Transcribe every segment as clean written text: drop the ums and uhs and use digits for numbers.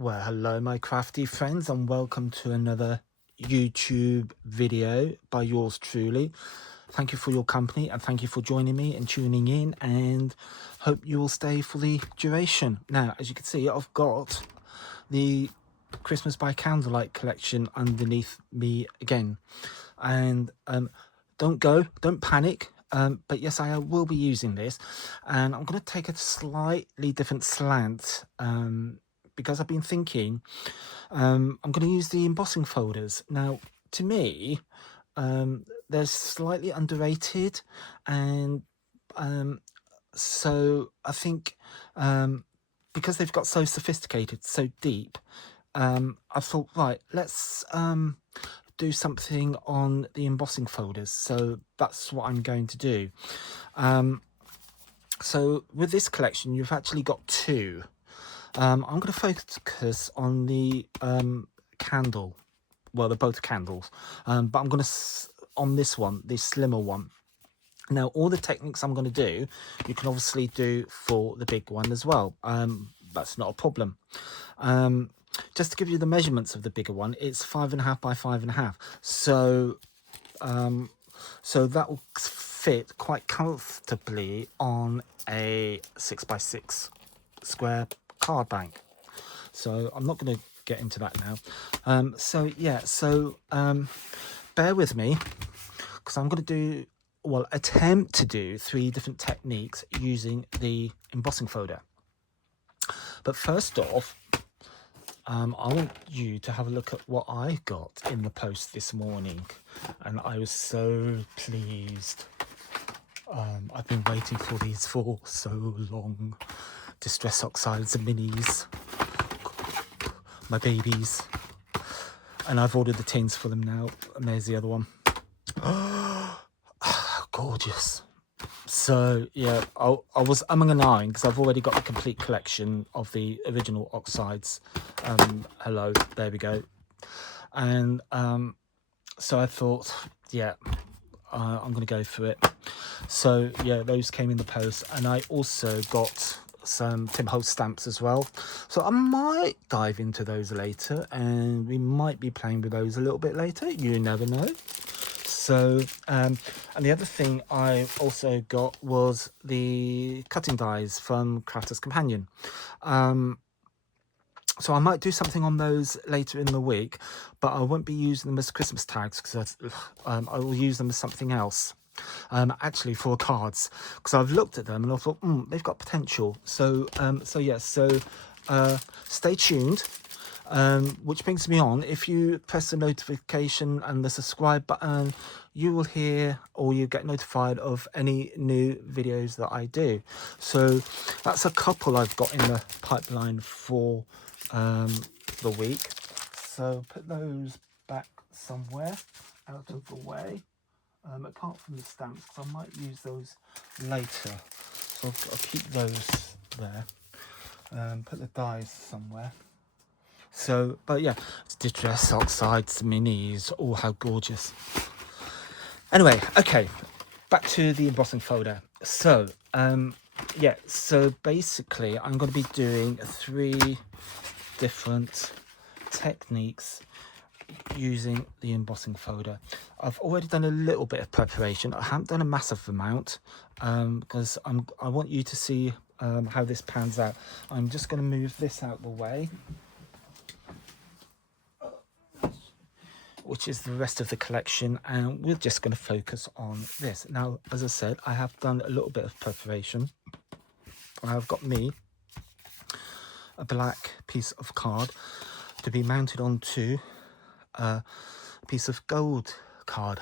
Well, hello, my crafty friends, and welcome to another YouTube video by yours truly. Thank you for your company and thank you for joining me and tuning in, and hope you will stay for the duration. Now, as you can see, I've got the Christmas by Candlelight collection underneath me again. And don't panic. But yes, I will be using this, and I'm going to take a slightly different slant because I've been thinking I'm going to use the embossing folders. Now, to me, they're slightly underrated, and so I think because they've got so sophisticated, so deep, I thought, right, let's do something on the embossing folders. So that's what I'm going to do. So with this collection, you've actually got two. I'm going to focus on the candle. Well, they're both candles, but I'm going to on this one, the slimmer one. Now, all the techniques I'm going to do, you can obviously do for the big one as well. That's not a problem. Just to give you the measurements of the bigger one, it's 5.5 by 5.5. So that will fit quite comfortably on a 6 by 6 square card bank. So I'm not going to get into that now. Bear with me, because I'm going to do, well, attempt to do 3 different techniques using the embossing folder. But first off, I want you to have a look at what I got in the post this morning, and I was so pleased. I've been waiting for these for so long. Distress Oxides and minis, my babies, and I've ordered the tins for them now, and there's the other one. Gorgeous. So yeah, I was umming and ahhing because I've already got the complete collection of the original oxides. Hello, there we go. And so I thought, yeah, I'm gonna go for it. So yeah, those came in the post, and I also got some Tim Holtz stamps as well. So I might dive into those later, and we might be playing with those a little bit later. You never know. So, and the other thing I also got was the cutting dies from Crafter's Companion. So I might do something on those later in the week, but I won't be using them as Christmas tags because I will use them as something else. Actually for cards, because I've looked at them and I thought, they've got potential. So, stay tuned. Which brings me on, if you press the notification and the subscribe button, you will hear, or you get notified of any new videos that I do. So that's a couple I've got in the pipeline for the week. So put those back somewhere out of the way, apart from the stamps, because I might use those later. So I'll keep those there. Put the dies somewhere. So, but yeah, Distress Oxides, minis, oh, how gorgeous. Anyway, okay, back to the embossing folder. So, yeah, so basically I'm going to be doing 3 different techniques using the embossing folder. I've already done a little bit of preparation. I haven't done a massive amount because I want you to see how this pans out. I'm just going to move this out the way, which is the rest of the collection, and we're just going to focus on this. Now, as I said, I have done a little bit of preparation. I've got me a black piece of card to be mounted onto a piece of gold card.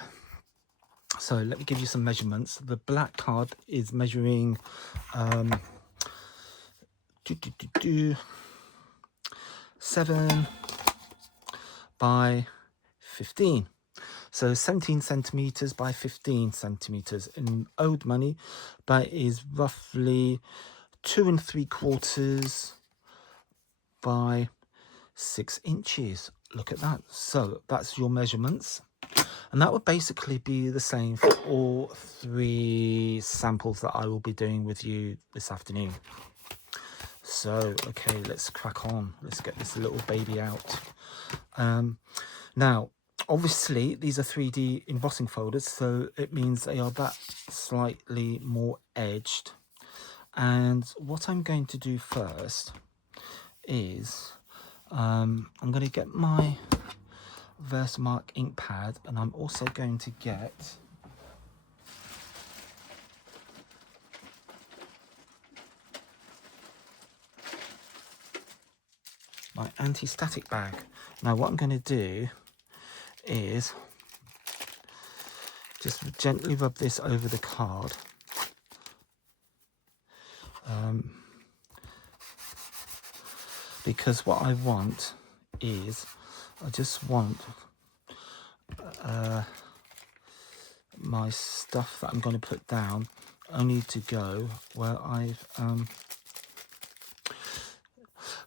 So let me give you some measurements. The black card is measuring 7 by 15. So 17 centimeters by 15 centimeters. In old money, that is roughly 2 3/4 by 6 inches. Look at that. So that's your measurements. And that would basically be the same for all 3 samples that I will be doing with you this afternoon. So, okay, let's crack on. Let's get this little baby out. Now, obviously, these are 3D embossing folders, so it means they are that slightly more edged. And what I'm going to do first is I'm going to get my Versamark ink pad, and I'm also going to get my anti-static bag. Now what I'm going to do is just gently rub this over the card. Because what I want is, I just want my stuff that I'm going to put down only to go where I've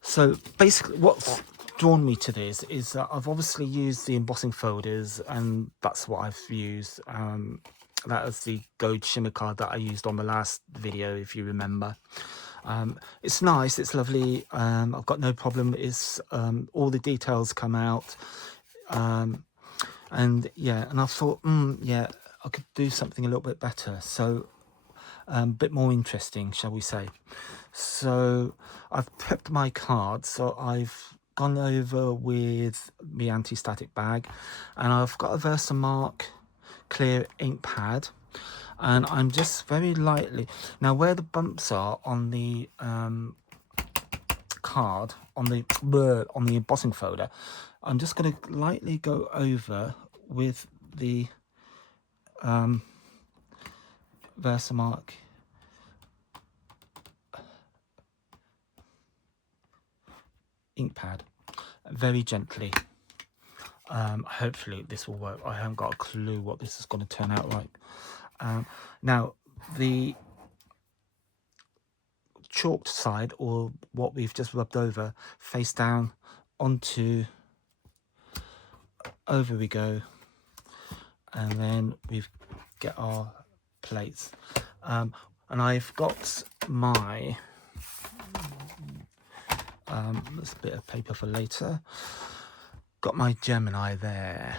so basically what's drawn me to this is that I've obviously used the embossing folders, and that's what I've used. That was the gold shimmer card that I used on the last video, if you remember. It's nice, it's lovely. I've got no problem. It's all the details come out, and yeah, and I thought, yeah, I could do something a little bit better, so a bit more interesting, shall we say. So I've prepped my cards, so I've gone over with the anti-static bag, and I've got a Versamark clear ink pad, and I'm just very lightly, now where the bumps are on the card, on the embossing folder, I'm just going to lightly go over with the Versamark ink pad very gently. Hopefully this will work. I haven't got a clue what this is going to turn out like. Now the chalked side, or what we've just rubbed over, face down onto, over we go, and then we get our plates. And I've got my there's a bit of paper for later. Got my Gemini there.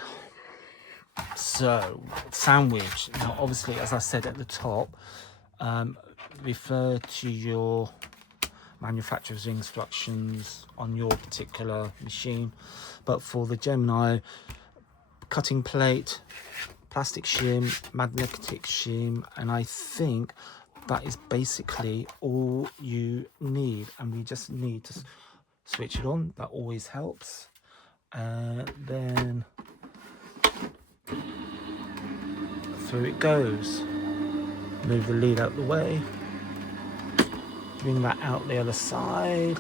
So, sandwich. Now, obviously, as I said at the top, refer to your manufacturer's instructions on your particular machine. But for the Gemini, cutting plate, plastic shim, magnetic shim, and I think that is basically all you need. And we just need to switch it on. That always helps. And then through it goes. Move the lead out the way. Bring that out the other side.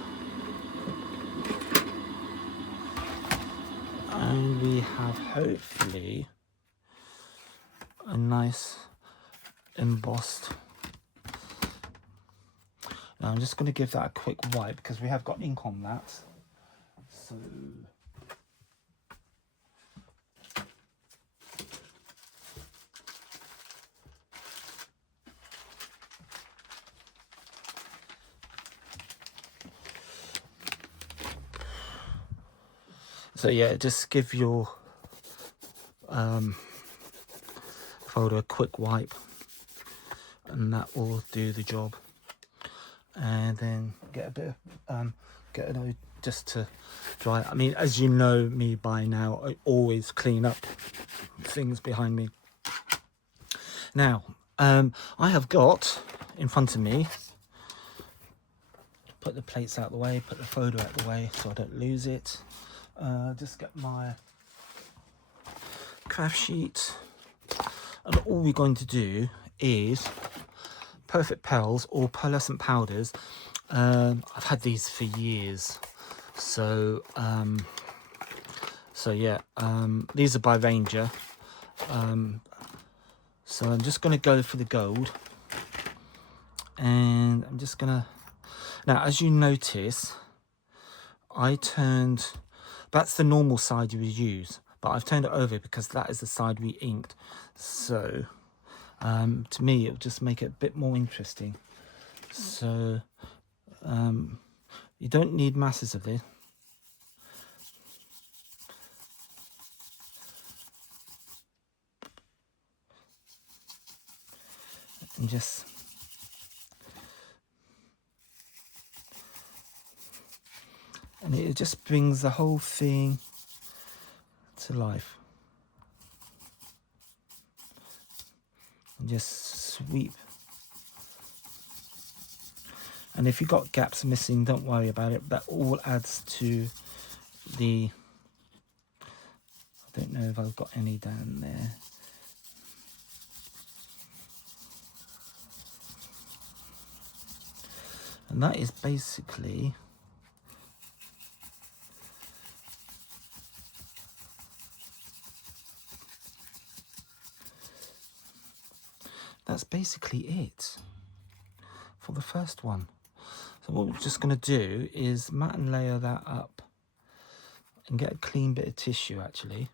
And we have hopefully a nice embossed. Now I'm just going to give that a quick wipe because we have got ink on that. So yeah, just give your folder a quick wipe, and that will do the job. And then get a bit of get it just to dry. I mean, as you know me by now, I always clean up things behind me. Now, I have got in front of me, put the plates out the way, put the folder out the way so I don't lose it. Just get my craft sheet, and all we're going to do is perfect pels or pearlescent powders. I've had these for years, so yeah, these are by Ranger. So I'm just going to go for the gold, and I'm just gonna, now as you notice, I turned, that's the normal side you would use, but I've turned it over because that is the side we inked. So to me, it'll just make it a bit more interesting. So You don't need masses of this. And just and it just brings the whole thing to life. And just sweep. And if you've got gaps missing, don't worry about it. That all adds to the... I don't know if I've got any down there. And that is basically... that's basically it for the first one. So what we're just going to do is mat and layer that up and get a clean bit of tissue actually.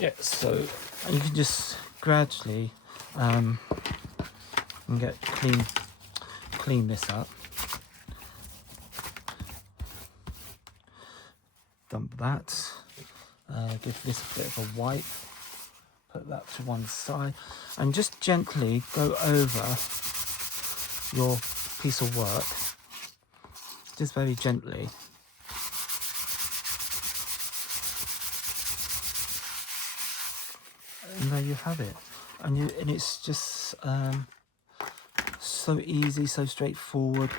Yeah, so you can just gradually and get clean this up. Dump that. Give this a bit of a wipe. Put that to one side, and just gently go over your piece of work. Just very gently. And there you have it. And it's just so easy, so straightforward.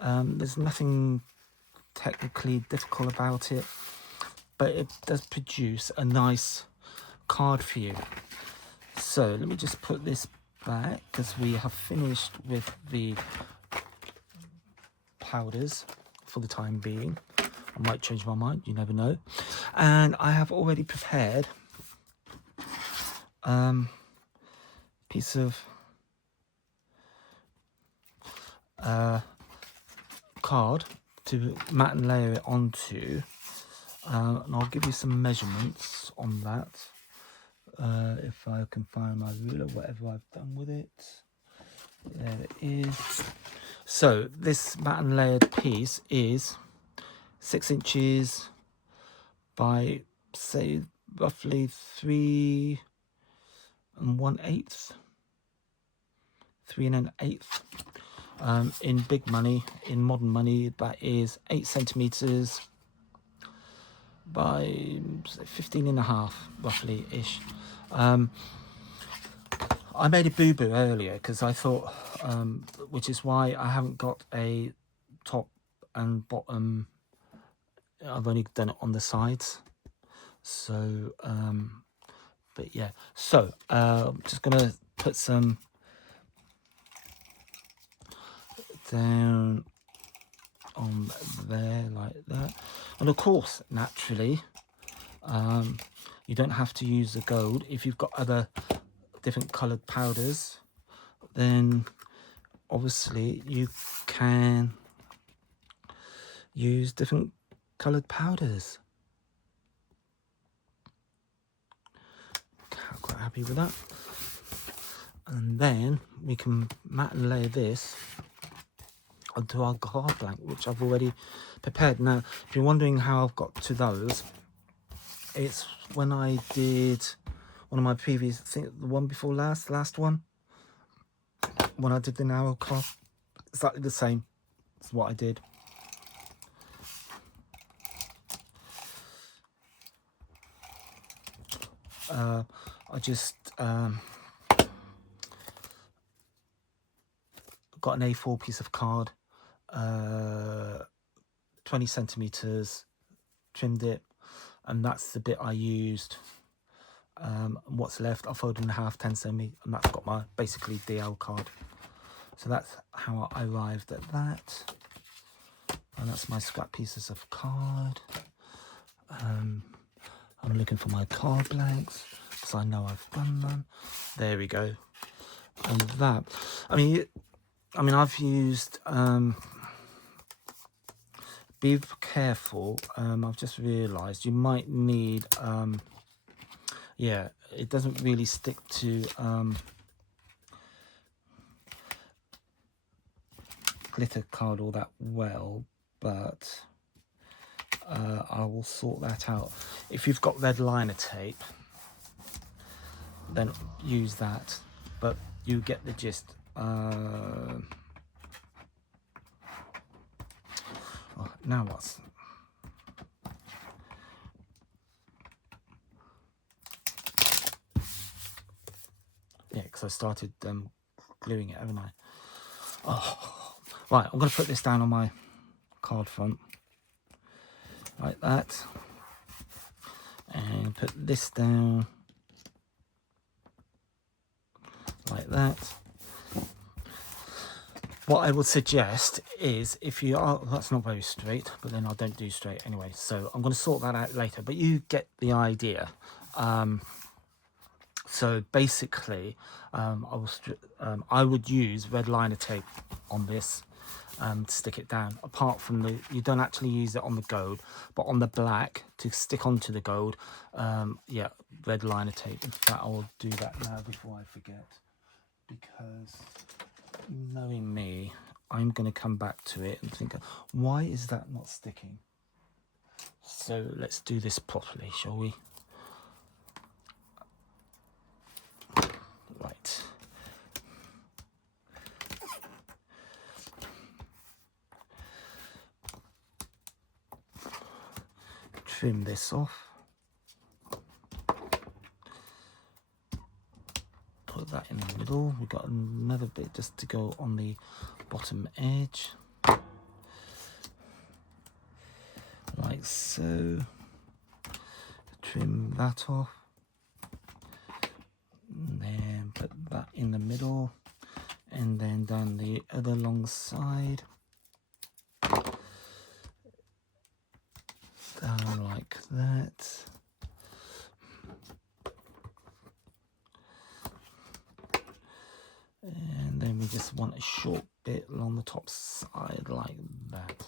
There's nothing technically difficult about it, but it does produce a nice card for you. So let me just put this back because we have finished with the powders for the time being. I might change my mind, you never know. And I have already prepared piece of card to mat and layer it onto, and I'll give you some measurements on that. If I can find my ruler, whatever I've done with it. There it is. So this mat and layered piece is 6 inches by, say, roughly 3 1/8, 3 1/8. In big money, in modern money, that is 8 centimeters by 15.5, roughly ish. I made a boo-boo earlier because I thought, which is why I haven't got a top and bottom. I've only done it on the sides. So, but yeah. So, I'm just gonna put some down on there like that, and of course, naturally, you don't have to use the gold. If you've got other different colored powders, then obviously you can use different colored powders. I'm quite happy with that. And then we can mat and layer this onto our card blank, which I've already prepared. Now, if you're wondering how I've got to those, it's when I did one of my previous, I think the one before last one, when I did the narrow card, exactly the same as what I did. I just got an A4 piece of card, 20 centimeters, trimmed it, and that's the bit I used. What's left, I'll fold in half, 10 centimeters, and that's got my basically DL card. So that's how I arrived at that. And that's my scrap pieces of card. I'm looking for my card blanks because I know I've done them. There we go. And that, I mean, I've used be careful. I've just realized you might need yeah, it doesn't really stick to glitter card all that well, but I will sort that out. If you've got red liner tape, then use that, but you get the gist. Oh, now what's... Yeah, because I started gluing it, haven't I? Oh, right, I'm going to put this down on my card front, like that, and put this down, like that. What I would suggest is, if you are... That's not very straight, but then I don't do straight anyway, so I'm going to sort that out later, but you get the idea. So basically, I would use red liner tape on this to stick it down. Apart from the... You don't actually use it on the gold, but on the black, to stick onto the gold, yeah, red liner tape. In fact, I'll do that now before I forget, because... knowing me, I'm going to come back to it and think, why is that not sticking? So let's do this properly, shall we? Right. Trim this off. Put that in the middle. We've got another bit just to go on the bottom edge, like so. Trim that off, and then put that in the middle, and then down the other long side, down like that. And then we just want a short bit along the top side like that.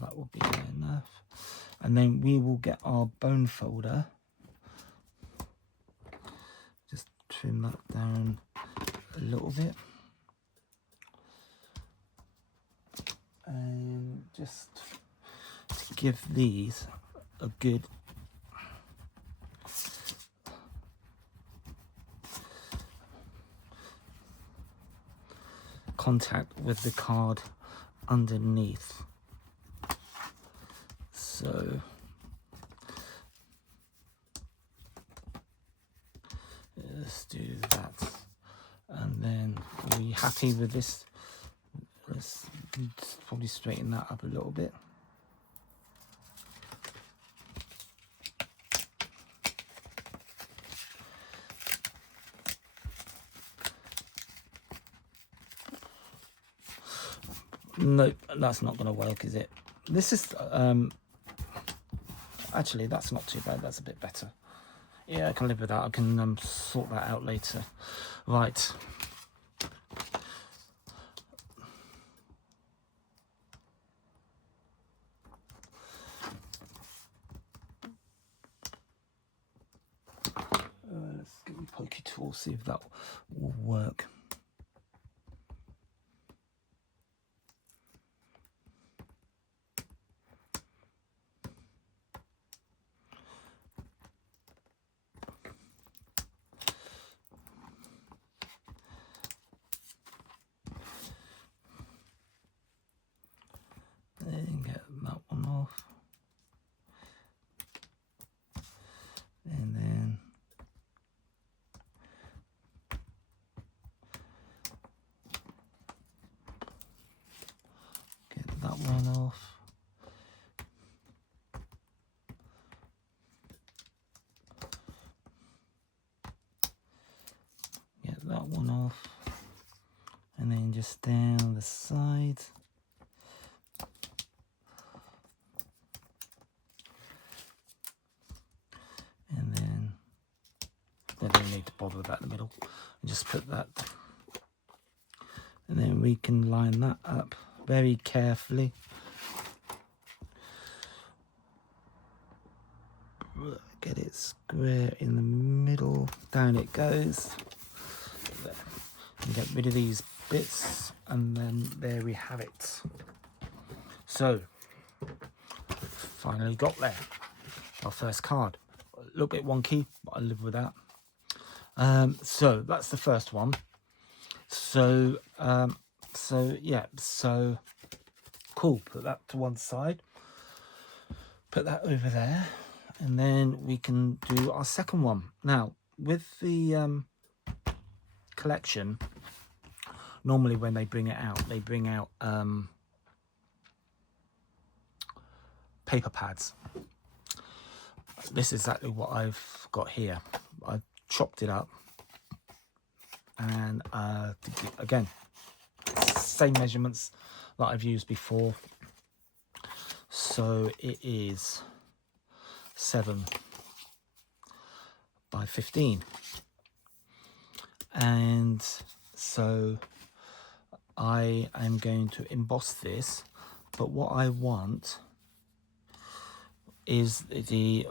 That will be enough. And then we will get our bone folder. Just trim that down a little bit. And just to give these a good contact with the card underneath. So let's do that, and then are we happy with this? Let's probably straighten that up a little bit. Nope, that's not going to work, is it? This is actually, that's not too bad. That's a bit better. Yeah, I can live with that. I can sort that out later. Right. Let's get the pokey tool, see if that will work. And get that one off. And then get that one off. Get that one off. And then just down the side. And then don't need to bother about the middle. And just put that. And then we can line that up very carefully. get it square in the middle. Down it goes. There. And get rid of these bits, and then there we have it. So finally got there, our first card. A little bit wonky, but I live with that. So that's the first one. So yeah, so cool. Put that to one side, put that over there, and then we can do our second one. Now with the collection, normally when they bring it out, they bring out paper pads. This is exactly what I've got here. I've chopped it up, and again, same measurements that I've used before. So it is 7 by 15, and so I am going to emboss this, but what I want is the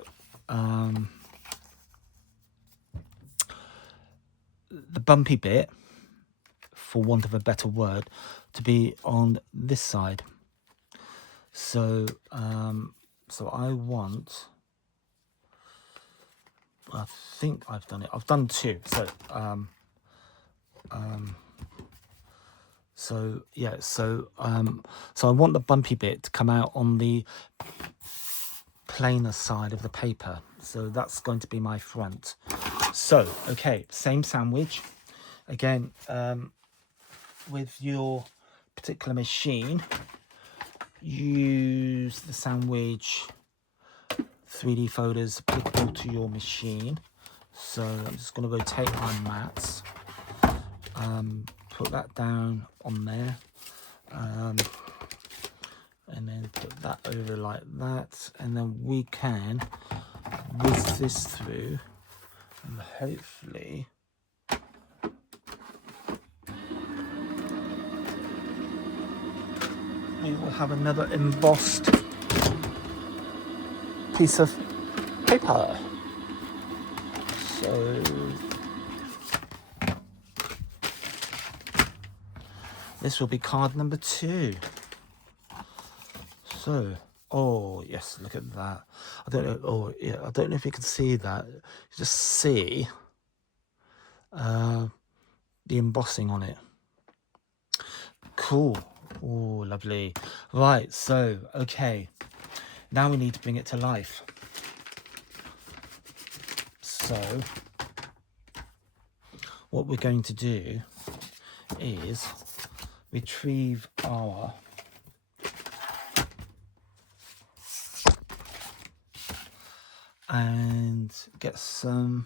bumpy bit, for want of a better word, to be on this side. So so I want, I think I've done it. I've done 2. So yeah, so I want the bumpy bit to come out on the plainer side of the paper. So that's going to be my front. So okay, same sandwich again. With your particular machine, use the sandwich 3D folders applicable to your machine. So I'm just going to rotate my mats, put that down on there, and then put that over like that, and then we can whiz this through, and hopefully we will have another embossed piece of paper. So this will be card number 2. So, oh yes, look at that. I don't know. Oh yeah, I don't know if you can see that. You just see the embossing on it. Cool. Oh, lovely. Right. So, okay. Now we need to bring it to life. So, what we're going to do is retrieve our and get some.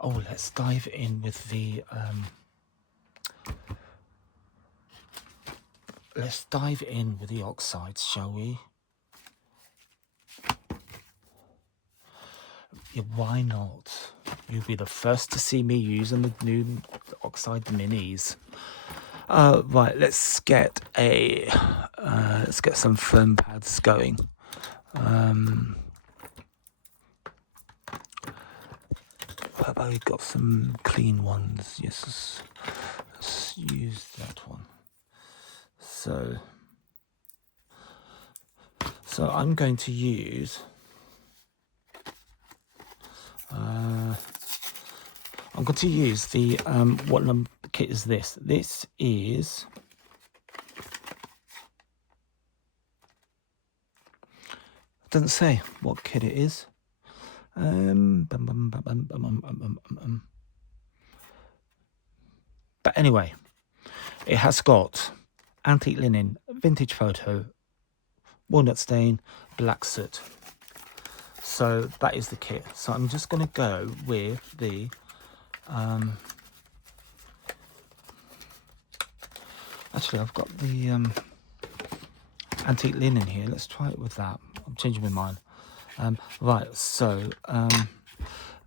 Oh, let's dive in with the oxides, shall we? Yeah, why not? You'll be the first to see me using the new oxide minis. Right, let's get some foam pads going. Have I got some clean ones? Yes, let's use that one. So I'm going to use the what number kit is this? This is doesn't say what kit it is. But anyway, it has got antique linen, vintage photo, walnut stain, black soot. So that is the kit. So I'm just going to go with the actually I've got the antique linen here. Let's try it with that. I'm changing my mind. Right, so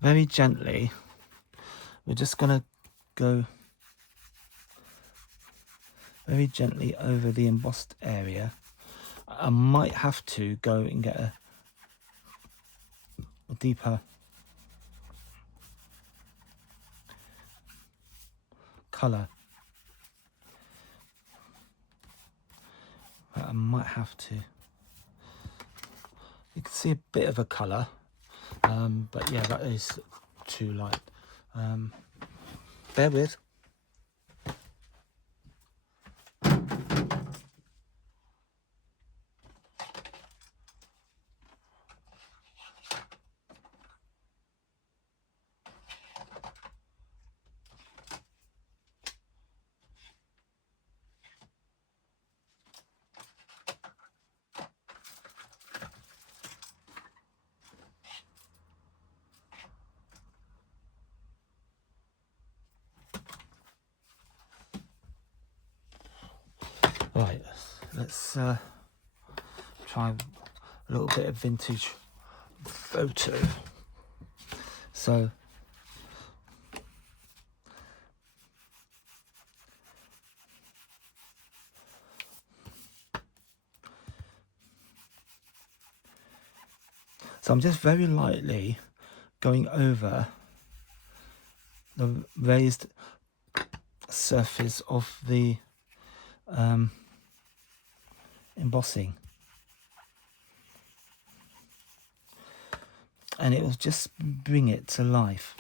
very gently we're just going to go very gently over the embossed area. I might have to go and get a deeper colour. I might have to. You can see a bit of a colour, but yeah, that is too light. Bear with. Right, let's try a little bit of vintage photo. So I'm just very lightly going over the raised surface of the embossing, and it will just bring it to life.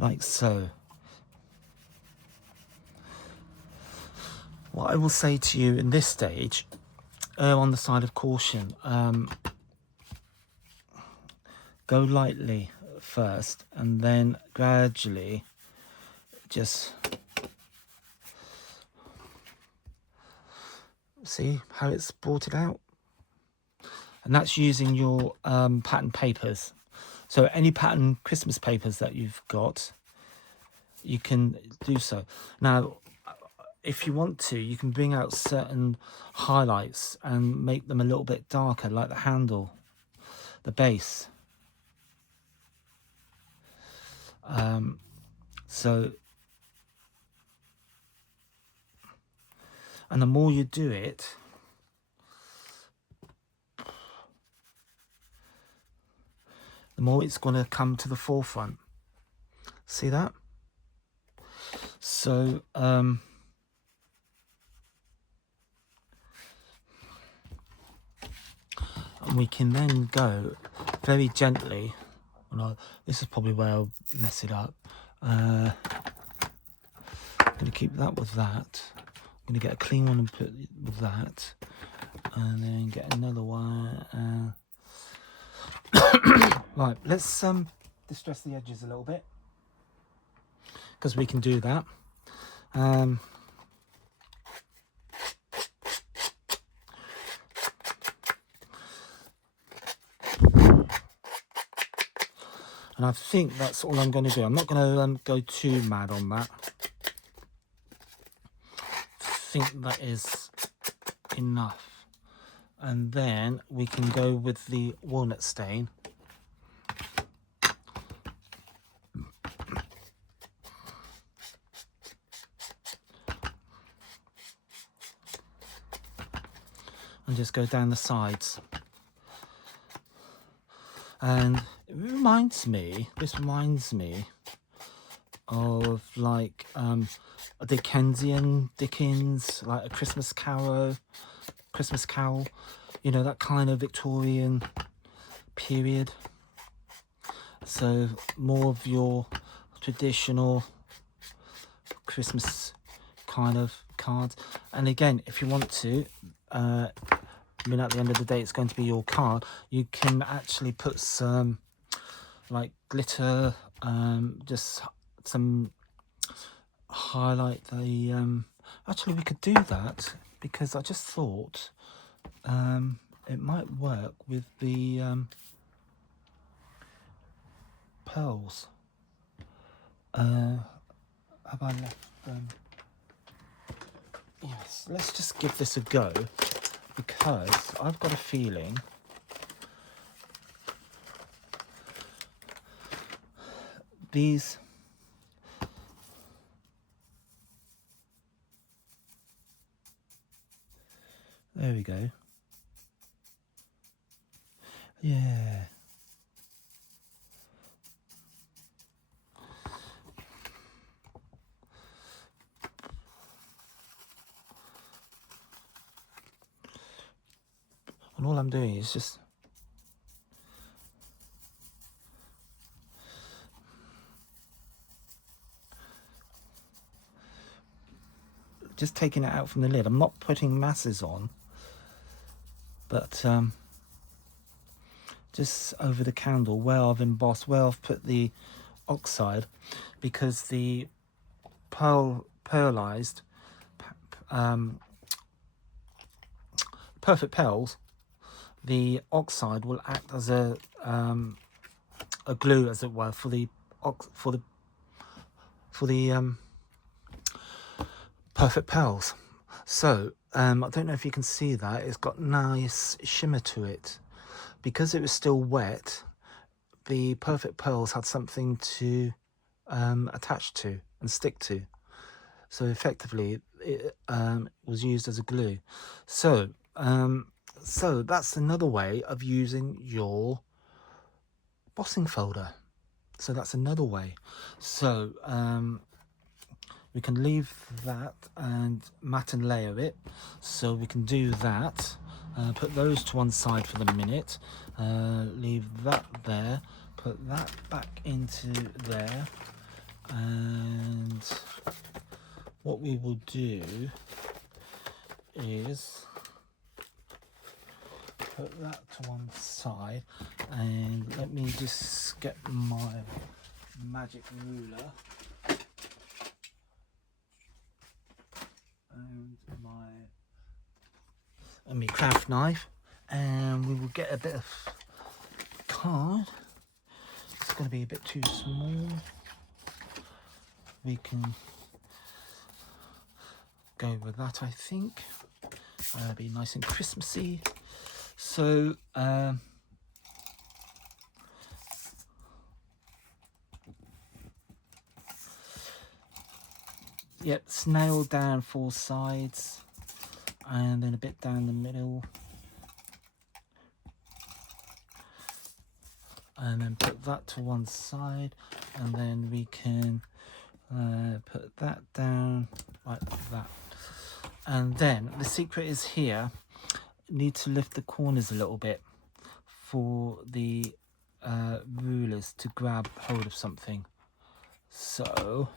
Like so. What I will say to you in this stage, err on the side of caution. Go lightly first and then gradually just see how it's brought it out. And that's using your pattern papers. So any pattern Christmas papers that you've got, you can do so. Now, if you want to, you can bring out certain highlights and make them a little bit darker, like the handle, the base. And the more you do it, the more it's going to come to the forefront. See that? So, and we can then go very gently. Well, this is probably where I'll mess it up. I'm going to keep that with that. I'm going to get a clean one and put it with that. And then get another one. Right, let's distress the edges a little bit, because we can do that. And I think that's all I'm going to do. I'm not going to go too mad on that. I think that is enough. And then we can go with the walnut stain. And just go down the sides. And it reminds me, this reminds me of like a Dickens, like a Christmas Carol, you know, that kind of Victorian period. So more of your traditional Christmas kind of cards. And again, if you want to, I mean, at the end of the day, it's going to be your card. You can actually put some like glitter, just some highlight the. Actually, we could do that, because I just thought it might work with the pearls. Have I left them? Yes, let's just give this a go, because I've got a feeling these There we go. Yeah. And all I'm doing is just taking it out from the lid. I'm not putting masses on, but just over the candle where I've embossed, where I've put the oxide, because the pearlized perfect pearls, the oxide will act as a glue, as it were, for the perfect pearls. So I don't know if you can see that it's got nice shimmer to it. Because it was still wet, the perfect pearls had something to attach to and stick to. So effectively, it was used as a glue. So that's another way of using your embossing folder. So that's another way. So we can leave that and matte and layer it. So we can do that. Put those to one side for the minute. Leave that there. Put that back into there. And what we will do is put that to one side. And let me just get my magic ruler and my craft knife, and we will get a bit of card. It's going to be a bit too small. We can go with that, I think. Be nice and Christmassy. So yep, snail down 4 sides and then a bit down the middle, and then put that to one side, and then we can put that down like that. And then the secret is here, need to lift the corners a little bit for the rulers to grab hold of something. So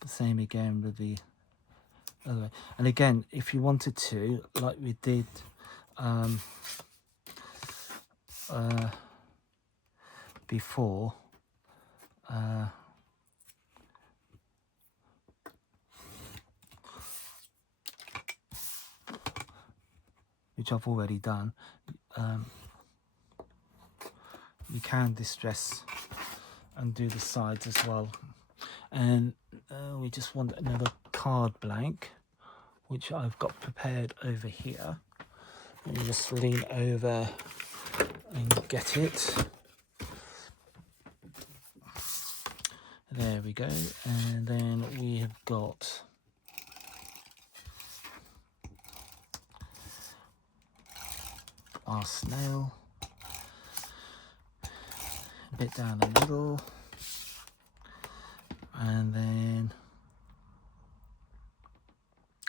the same again with the other way. And again, if you wanted to, like we did before, which I've already done, you can distress and do the sides as well. And we just want another card blank, which I've got prepared over here. Let me just lean over and get it. There we go. And then we have got our snail, a bit down the middle, and then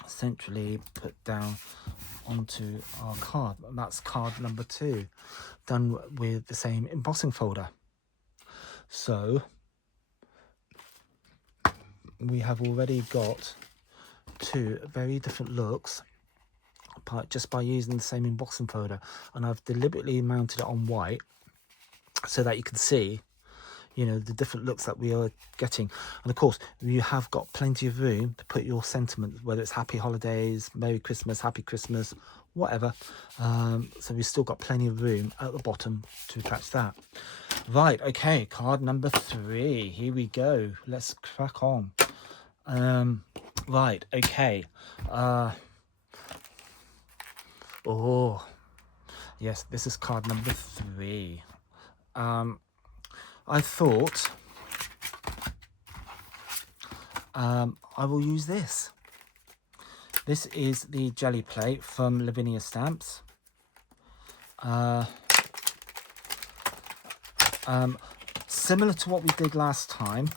centrally put down onto our card. And that's card number 2, done with the same embossing folder. So we have already got 2 very different looks just by using the same embossing folder, and I've deliberately mounted it on white so that you can see, you know, the different looks that we are getting. And of course, you have got plenty of room to put your sentiments, whether it's happy holidays, Merry Christmas, Happy Christmas, whatever. So we've still got plenty of room at the bottom to attach that. Right, okay, card number 3. Here we go. Let's crack on. Right, okay. Oh, Yes, this is card number 3. I thought I will use this. This is the jelly plate from Lavinia Stamps. Similar to what we did last time,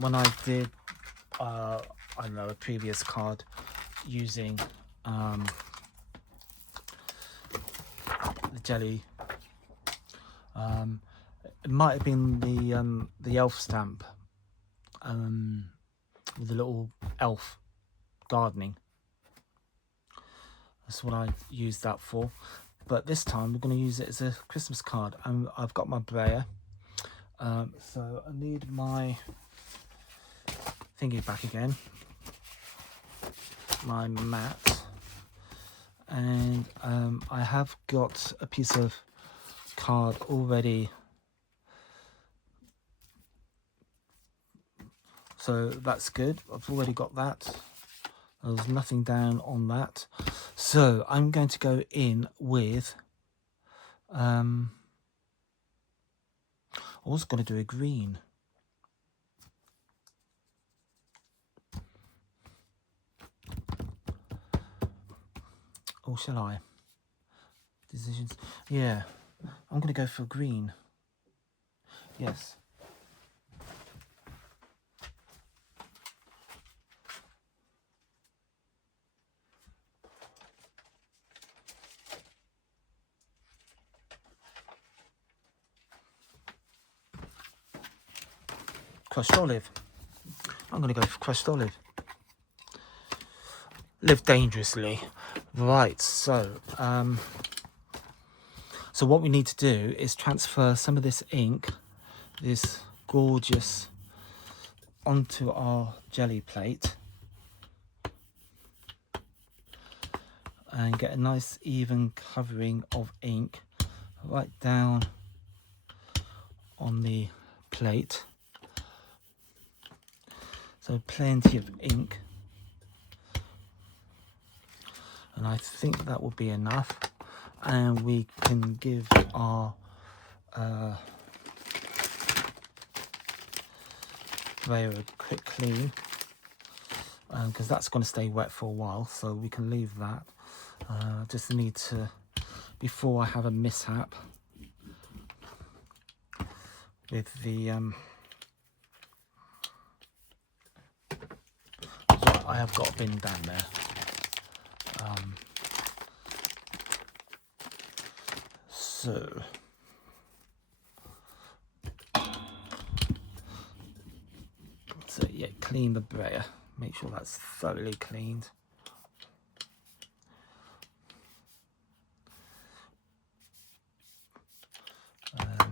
when I did, I don't know, a previous card using the jelly. It might have been the elf stamp, with the little elf gardening. That's what I used that for. But this time we're going to use it as a Christmas card. And I've got my brayer. So I need my thingy back again. My mat. And I have got a piece of card already. So that's good. I've already got that. There's nothing down on that. So I'm going to go in with, I was going to do a green. Or shall I? Decisions. Yeah, I'm going to go for green. Yes. Crushed olive. I'm going to go for crushed olive. Live dangerously. Right, so what we need to do is transfer some of this ink, this gorgeous, onto our jelly plate and get a nice even covering of ink right down on the plate. So plenty of ink, and I think that will be enough, and we can give our brayer a quick clean, because that's going to stay wet for a while, so we can leave that. Just need to, before I have a mishap with the I have got a bin down there. So yeah, clean the brayer. Make sure that's thoroughly cleaned. A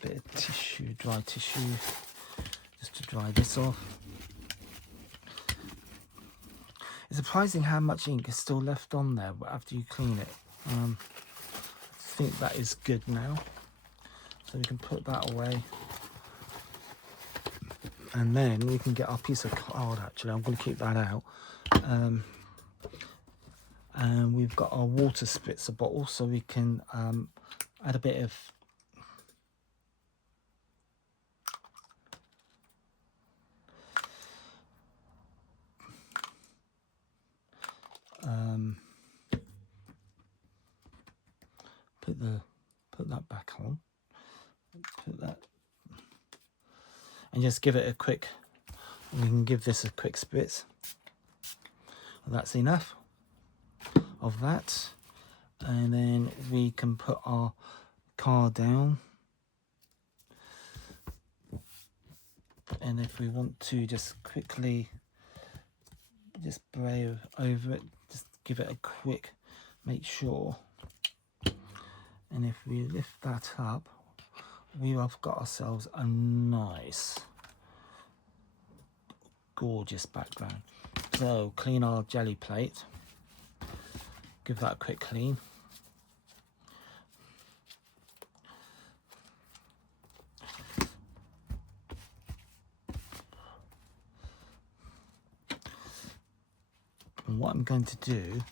bit of tissue, dry tissue, just to dry this off. It's surprising how much ink is still left on there after you clean it. I think that is good now, so we can put that away, and then we can get our piece of card. Actually, I'm going to keep that out, and we've got our water spritzer bottle, so we can add a bit of put that back on, put that, and just give it a quick, we can give this a quick spritz. That's enough of that, and then we can put our card down, and if we want to just quickly just spray over it, just give it a quick, make sure, and if we lift that up, we have got ourselves a nice gorgeous background. So clean our jelly plate, give that a quick clean. And what I'm going to do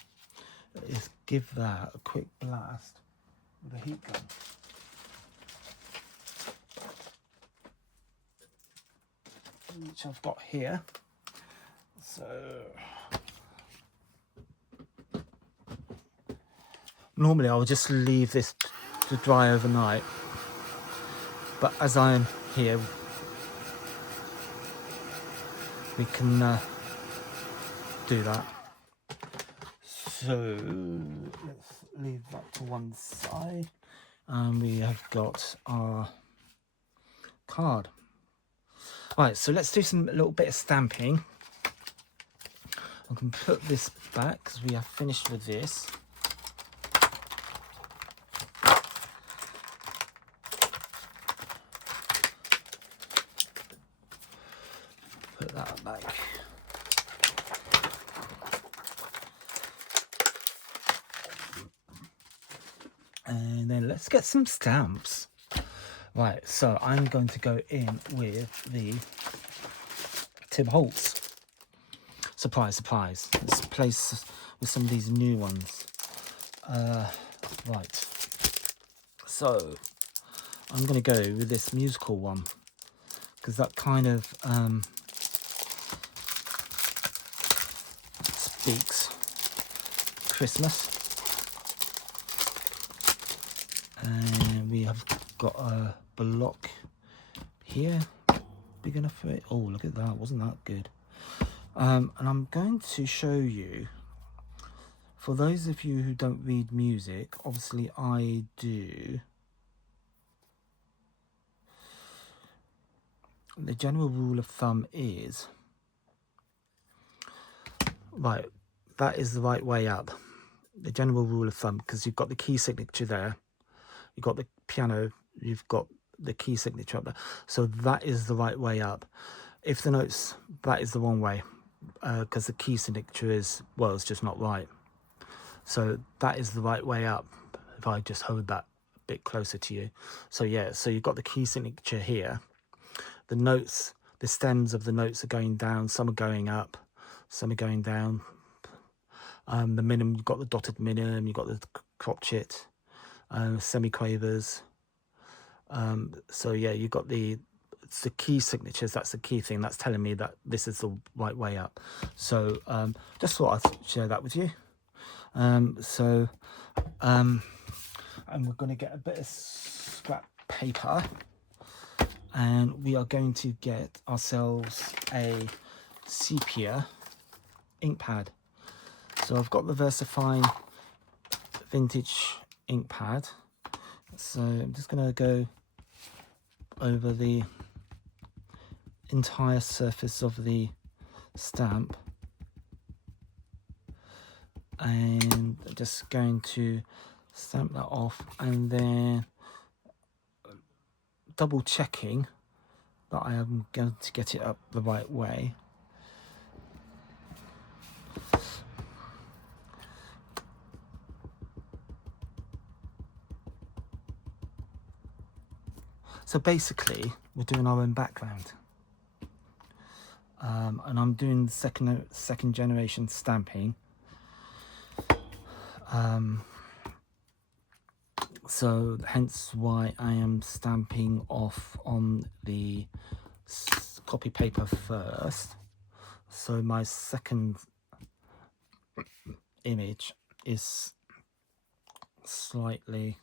is give that a quick blast with a heat gun. Which I've got here. So normally I would just leave this to dry overnight, but as I'm here, we can do that. So let's leave that to one side, and we have got our card. Right, so let's do a little bit of stamping. I can put this back because we have finished with this. Put that back. And then let's get some stamps. Right, so I'm going to go in with the Tim Holtz supplies. Let's place with some of these new ones. Right, so I'm going to go with this musical one because that kind of speaks Christmas. And we have got a block here, big enough for it. Oh, look at that, wasn't that good? And I'm going to show you, for those of you who don't read music, obviously I do, the general rule of thumb is, right, that is the right way up. The general rule of thumb, because you've got the key signature there, you've got the piano, you've got the key signature up there. So that is the right way up. If the notes, that is the wrong way, because the key signature is, well, it's just not right. So that is the right way up. If I just hold that a bit closer to you. So yeah, so you've got the key signature here. The notes, the stems of the notes are going down. Some are going up, some are going down. The minimum, you've got the dotted minimum, you've got the crotchet, semiquavers. So yeah, you've got it's the key signatures. That's the key thing. That's telling me that this is the right way up. So just thought I'd share that with you. And we're going to get a bit of scrap paper, and we are going to get ourselves a sepia ink pad. So I've got the VersaFine vintage ink pad. So I'm just going to go over the entire surface of the stamp, and I'm just going to stamp that off, and then double checking that I am going to get it up the right way. So basically we're doing our own background, and I'm doing second generation stamping. So hence why I am stamping off on the copy paper first. So my second image is slightly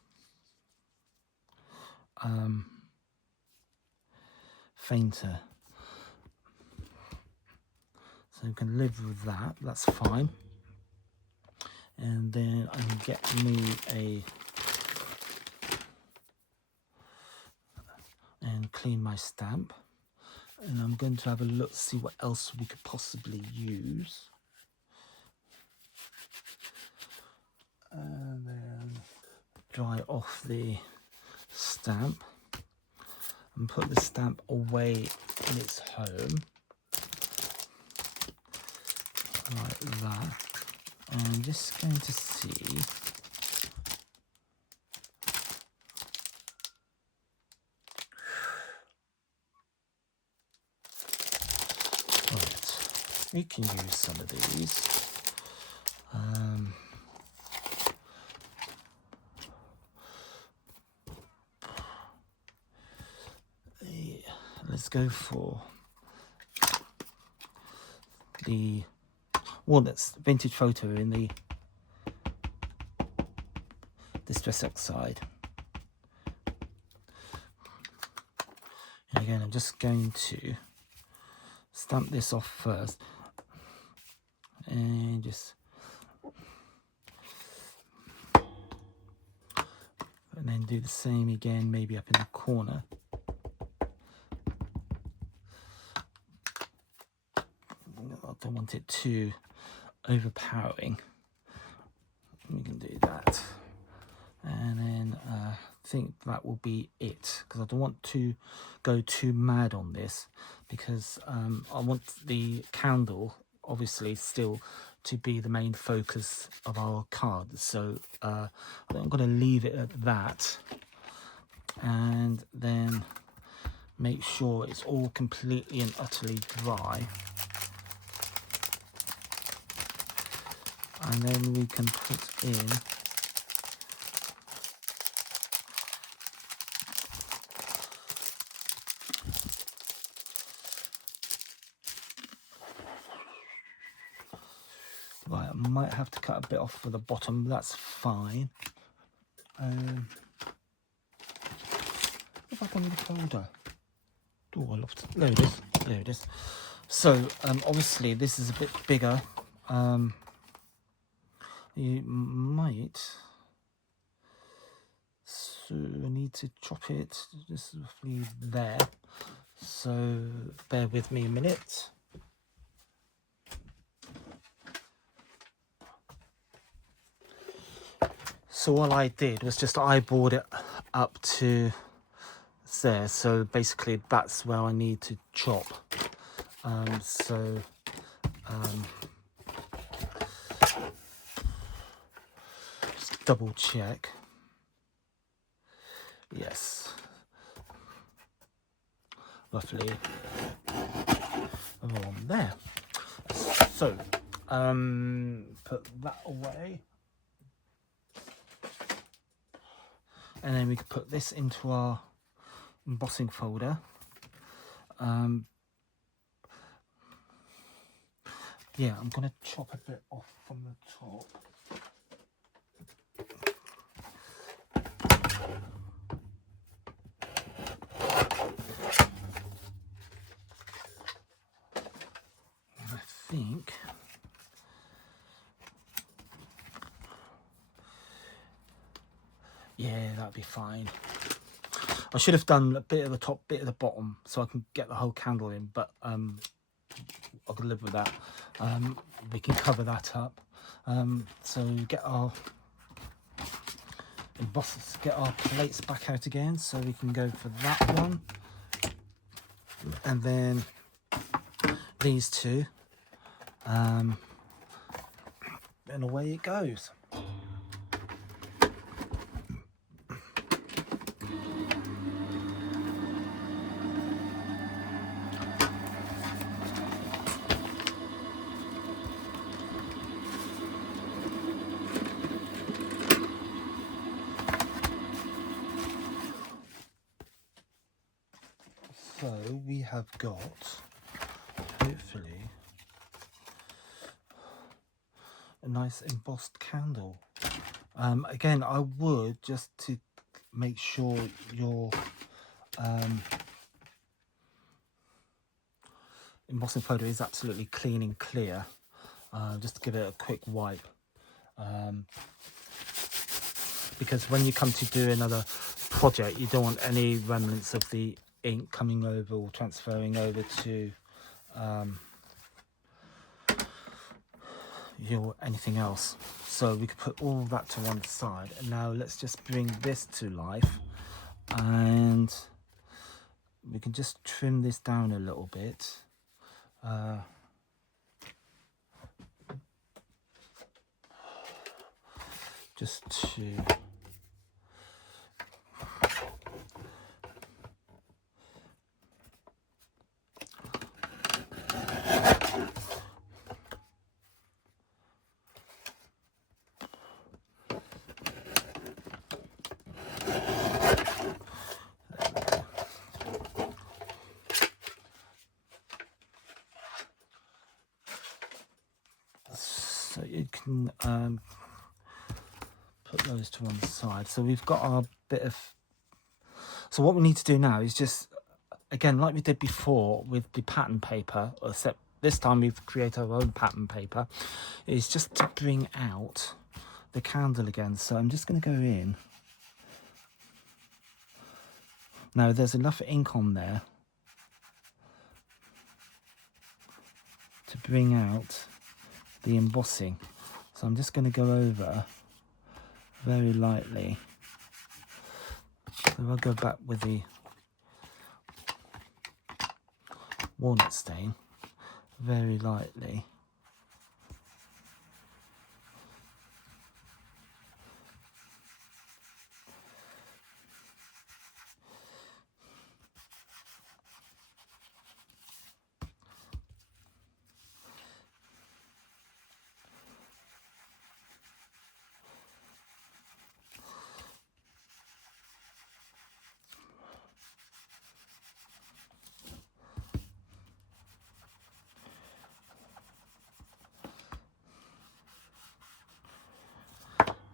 fainter. So you can live with that, that's fine. And then I can get me and clean my stamp. And I'm going to have a look, see what else we could possibly use. And then dry off the stamp and put the stamp away in its home, like that. And I'm just going to see right, we can use some of these. Let's go for the Walnuts vintage photo in the Distress X side. And again, I'm just going to stamp this off first and just, and then do the same again, maybe up in the corner. I don't want it too overpowering. We can do that, and then I think that will be it, because I don't want to go too mad on this, because I want the candle obviously still to be the main focus of our card. So I think I'm going to leave it at that, and then make sure it's all completely and utterly dry. And then we can put in right, I might have to cut a bit off for the bottom, that's fine. If I can need a folder. Oh, I love to. There it is. There it is. So obviously this is a bit bigger. You might, so I need to chop it just roughly there, so bear with me a minute. So all I did was just eyeballed it up to there, so basically that's where I need to chop. Just double check. Yes, roughly around there. So put that away, and then we can put this into our embossing folder. Yeah, I'm going to chop a bit off from the top. I think yeah, that'd be fine. I should have done a bit of the top, bit of the bottom, so I can get the whole candle in, but I can live with that. We can cover that up. So get our embossers, get our plates back out again, so we can go for that one, and then these two, and away it goes. So we have got, hopefully, a nice embossed candle. Again, I would, just to make sure your embossing photo is absolutely clean and clear, just to give it a quick wipe, because when you come to do another project, you don't want any remnants of the ink coming over or transferring over to your anything else. So we could put all that to one side, and now let's just bring this to life, and we can just trim this down a little bit. Just to So you can put those to one side. So we've got our bit of... So what we need to do now is just, again, like we did before with the pattern paper, except this time we've created our own pattern paper, is just to bring out the candle again. So I'm just going to go in. Now there's enough ink on there to bring out the embossing. So I'm just going to go over very lightly. So I'll go back with the walnut stain very lightly.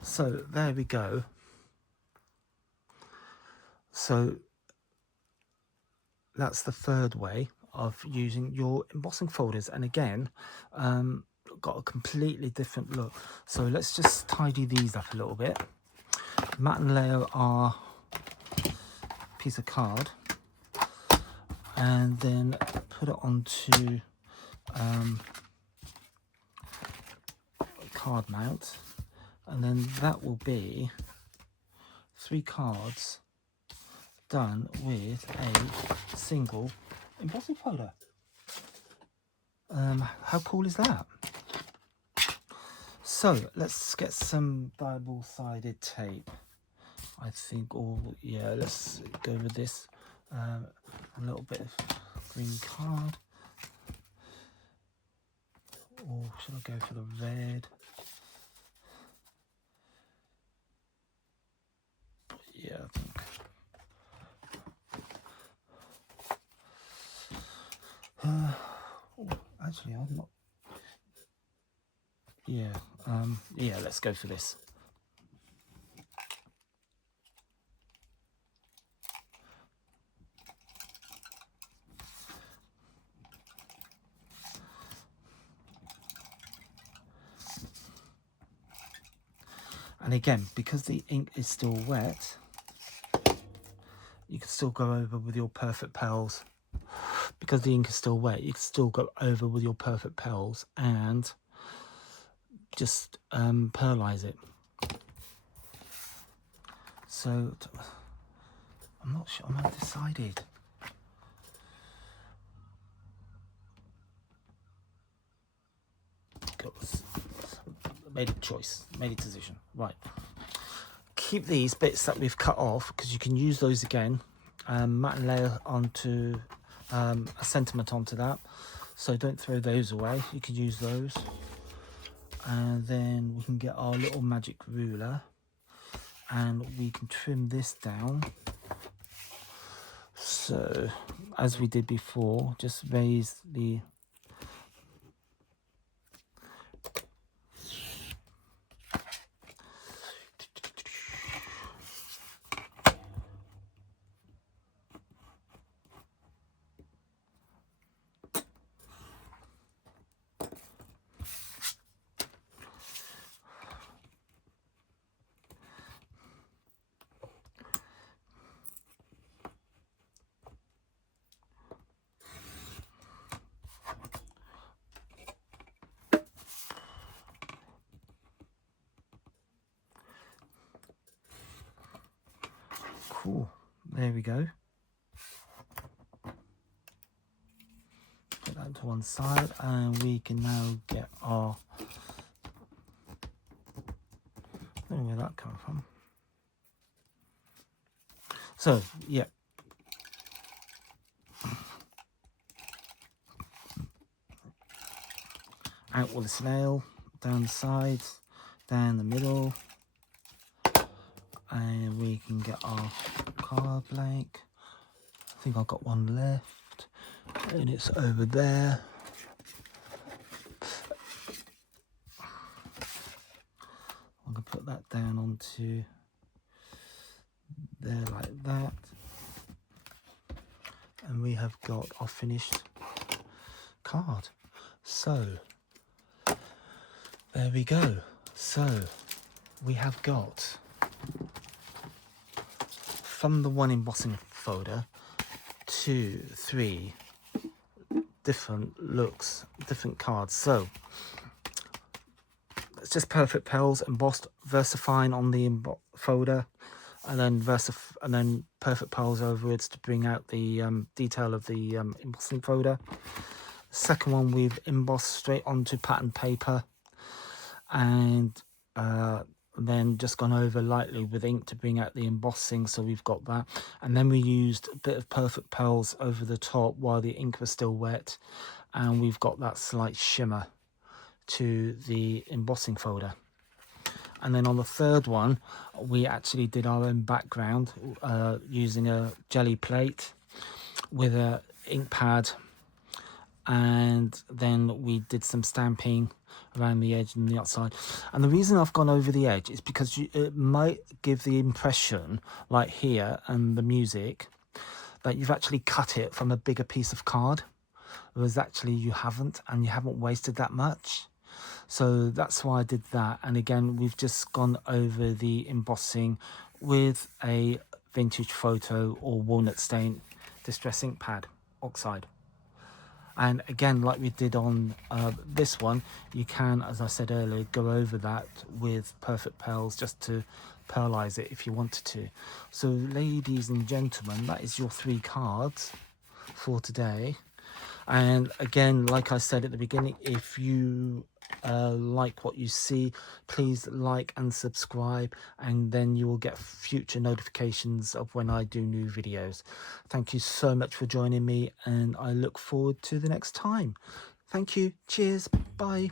So there we go. So that's the third way of using your embossing folders, and again, got a completely different look. So let's just tidy these up a little bit. Matte and layer our piece of card, and then put it onto card mount, and then that will be 3 cards done with a single embossing folder. How cool is that? So let's get some double-sided tape, I think, or yeah, let's go with this. A little bit of green card, or should I go for the red? Yeah, I think. Actually, I'm not. Yeah, yeah, let's go for this. And again, because the ink is still wet, you can still go over with your perfect pals. Because the ink is still wet, you can still go over with your perfect pals and just pearlize it. So I'm not sure, I'm undecided. Made a choice, made a decision. Right. Keep these bits that we've cut off because you can use those again. Matte and layer onto a sentiment onto that. So don't throw those away. You can use those. And then we can get our little magic ruler and we can trim this down. So as we did before, just raise the cool. There we go. Put that to one side, and we can now get our. I don't know where that comes from. So yeah. Out with a snail, down the sides, down the middle, and we can get our card blank. I think I've got one left, and it's over there. onto there like that, and we have got our finished card. So there we go. So we have got, from the one embossing folder, 2, 3 different looks, different cards. So it's just Perfect Pearls embossed VersaFine on the folder, and then Perfect Pearls overwards to bring out the detail of the embossing folder. Second one, we've embossed straight onto pattern paper, and then just gone over lightly with ink to bring out the embossing, so we've got that. And then we used a bit of Perfect Pearls over the top while the ink was still wet, and we've got that slight shimmer to the embossing folder. And then on the third one, we actually did our own background using a jelly plate with a ink pad, and then we did some stamping around the edge and the outside. And the reason I've gone over the edge is because it might give the impression, like here and the music, that you've actually cut it from a bigger piece of card, whereas actually you haven't, and you haven't wasted that much. So that's why I did that. And again, we've just gone over the embossing with a vintage photo or walnut stain distress ink pad oxide. And again, like we did on this one, you can, as I said earlier, go over that with Perfect Pearls just to pearlize it if you wanted to. So ladies and gentlemen, that is your 3 cards for today. And again, like I said at the beginning, if you like what you see, please like and subscribe, and then you will get future notifications of when I do new videos. Thank you so much for joining me, and I look forward to the next time. Thank you. Cheers. Bye.